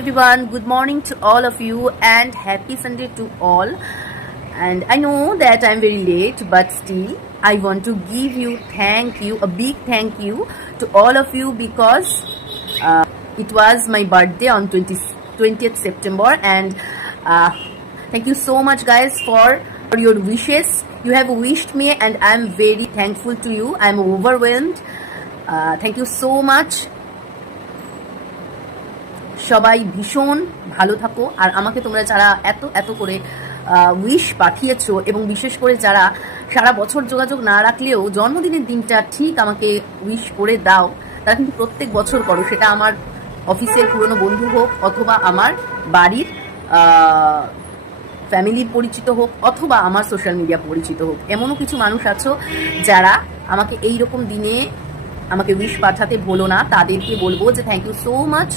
everyone, good morning to all of you and happy Sunday to all. And I know that I'm very late, but still I want to give you a big thank you to all of you because it was my birthday on 20th September, and thank you so much guys for your wishes. You have wished me and I'm very thankful to you. I'm overwhelmed. Thank you so much. সবাই ভীষণ ভালো থাকো, আর আমাকে তোমরা যারা এত এত করে উইশ পাঠিয়েছো এবং বিশেষ করে যারা সারা বছর যোগাযোগ না রাখলেও জন্মদিনের দিনটা ঠিক আমাকে উইশ করে দাও, তারা কিন্তু প্রত্যেক বছর করো, সেটা আমার অফিসের পুরনো বন্ধু হোক অথবা আমার বাড়ির ফ্যামিলির পরিচিত হোক অথবা আমার সোশ্যাল মিডিয়া পরিচিত হোক। এমনও কিছু মানুষ আছো যারা আমাকে এই রকম দিনে আমাকে উইশ পাঠাতে ভুলো না, তাদেরকে বলবো যে থ্যাংক ইউ সো মাচ।